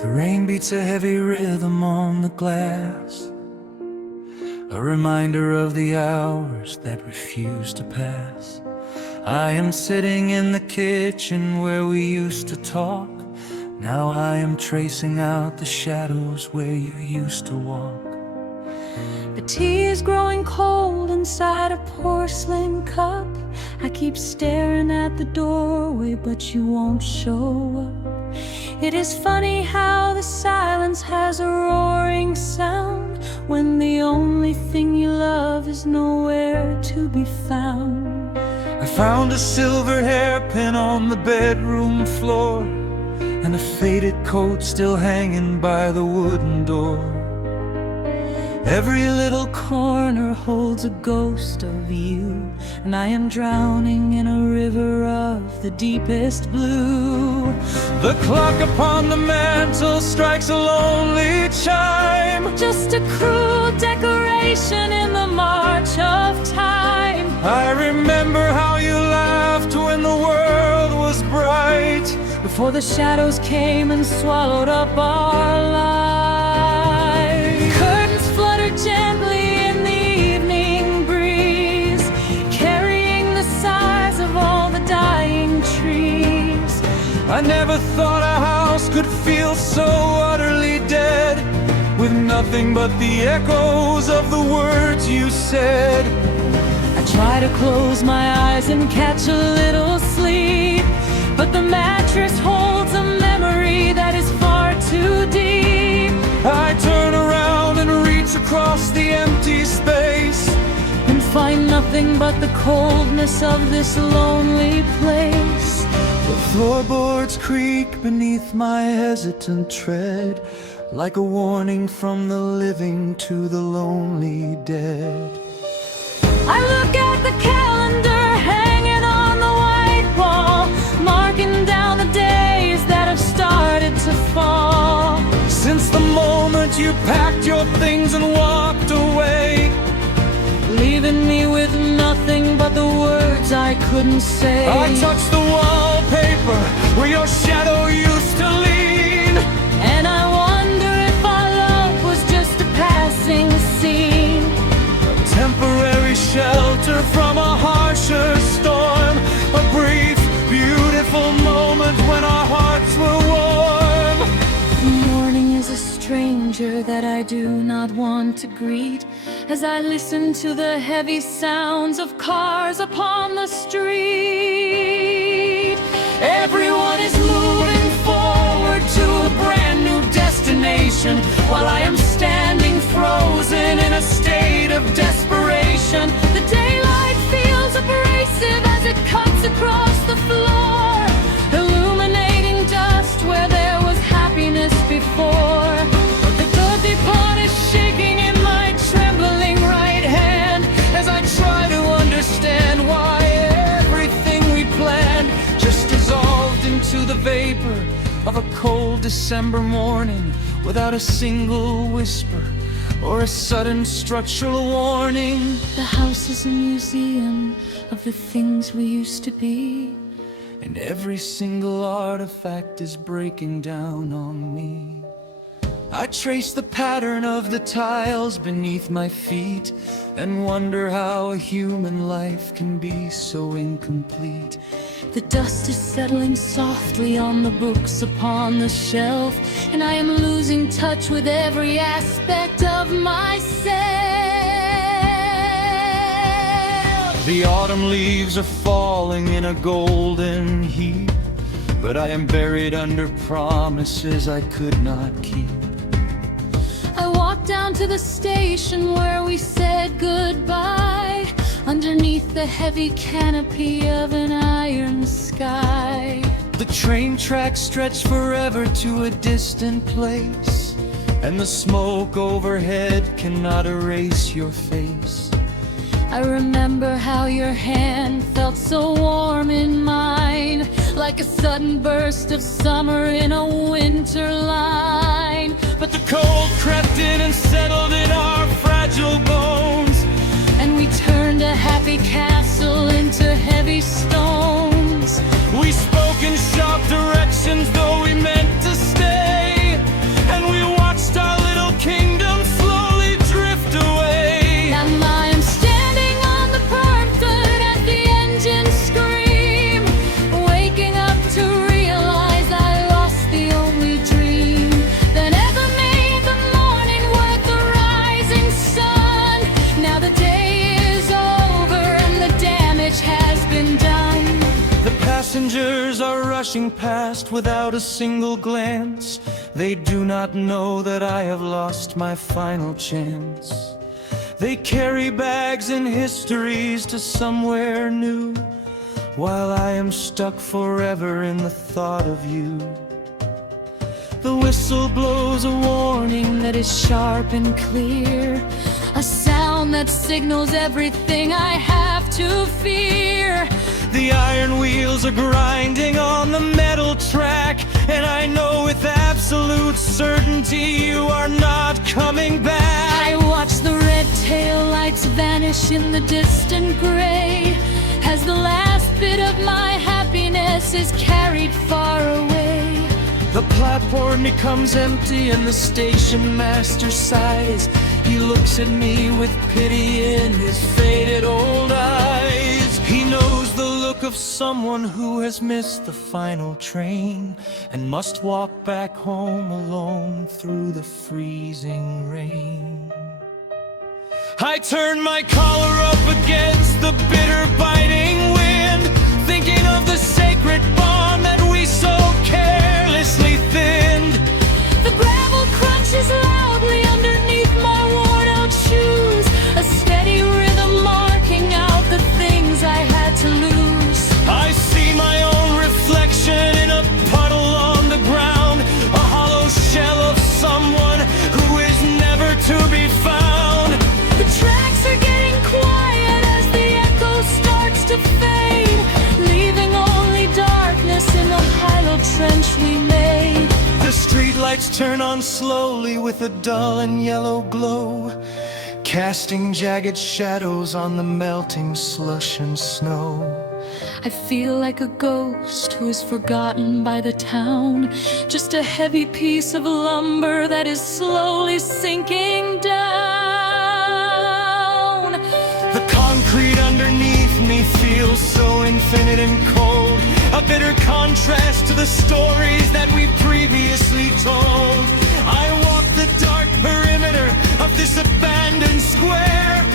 The rain beats a heavy rhythm on the glass, a reminder of the hours that refuse to pass. I am sitting in the kitchen where we used to talk. Now I am tracing out the shadows where you used to walk. The tea is growing cold inside a porcelain cup. I keep staring at the doorway, but you won't show up. It is funny how the silence has a roaring sound when the only thing you love is nowhere to be found. I found a silver hairpin on the bedroom floor, and a faded coat still hanging by the wooden door. Every little corner holds a ghost of you, and I am drowning in a river of the deepest blue. The clock upon the mantel strikes a lonely chime, Just a cruel decoration in the march of time. I remember how you laughed when the world was bright, Before the shadows came and swallowed up our lives. Curtains flutter gently in the evening breeze, carrying the sighs of all the dying trees. I never thought a house could feel so utterly dead, with nothing but the echoes of the words you said. I try to close my eyes and catch a little sleep, but the mattress holds a memory that is far too deep. I turn around and reach across the empty space, And find nothing but the coldness of this lonely place. the floorboards creak beneath my hesitant tread, like a warning from the living to the lonely dead. I look at the calendar hanging on the white wall, marking down the days that have started to fall. Since the moment you packed your things and walked away, Leaving me with nothing but the words I couldn't say. I touched the wallpaper where your shadow used to lean, And I wonder if our love was just a passing scene, temporary shelter from a harsher storm, a brief, beautiful moment when our hearts were warm. Morning is a stranger that I do not want to greet, as I listen to the heavy sounds of cars upon the street. Everyone is moving forward to a brand new destination, while I am standing frozen in a state of desperation. The daylight feels abrasive as it cuts across the floor, illuminating dust where there was happiness before. But the guilty part is shaking in my trembling right hand, as I try to understand why everything we planned just dissolved into the vapor of a cold December morning, without a single whisper or a sudden structural warning. The house is a museum of the things we used to be, And every single artifact is breaking down on me. I trace the pattern of the tiles beneath my feet, and wonder how a human life can be so incomplete. The dust is settling softly on the books upon the shelf, and I am losing touch with every aspect of myself. The autumn leaves are falling in a golden heap, but I am buried under promises I could not keep. I walked down to the station where we said goodbye, underneath the heavy canopy of an iron sky. The train tracks stretch forever to a distant place, and the smoke overhead cannot erase your face. I remember how your hand felt so warm in mine, like a sudden burst of summer in a winter line. But the cold crept in and settled in our fragile bones, and we turned a happy castle into heavy stones. we spoke in sharp directions though we meant to stay. Strangers are rushing past without a single glance. They do not know that I have lost my final chance. They carry bags and histories to somewhere new, while I am stuck forever in the thought of you. The whistle blows a warning that is sharp and clear, a sound that signals everything I have to fear. The iron wheels are grinding on the metal track, and I know with absolute certainty you are not coming back. I watch the red tail lights vanish in the distant gray, as the last bit of my happiness is carried far away. The platform becomes empty and the station master sighs. He looks at me with pity in his faded old eyes. He knows the look of someone who has missed the final train and must walk back home alone through the freezing rain. I turn my collar up against the bitter biting wind, thinking of the sacred bond that we so carelessly thinned. The gravel crunches loudly underneath my worn-out shoes, a steady rhythm marking out the things I had to lose. I see my own reflection in a puddle on the ground, a hollow shell of someone who is never to be found. The tracks are getting quiet as the echo starts to fade, leaving only darkness in the hollow trench we made. The streetlights turn on slowly with a dull and yellow glow, casting jagged shadows on the melting slush and snow. I feel like a ghost who is forgotten by the town, just a heavy piece of lumber that is slowly sinking down. The concrete underneath me feels so infinite and cold, a bitter contrast to the stories that we previously told. I walk the dark perimeter of this abandoned square.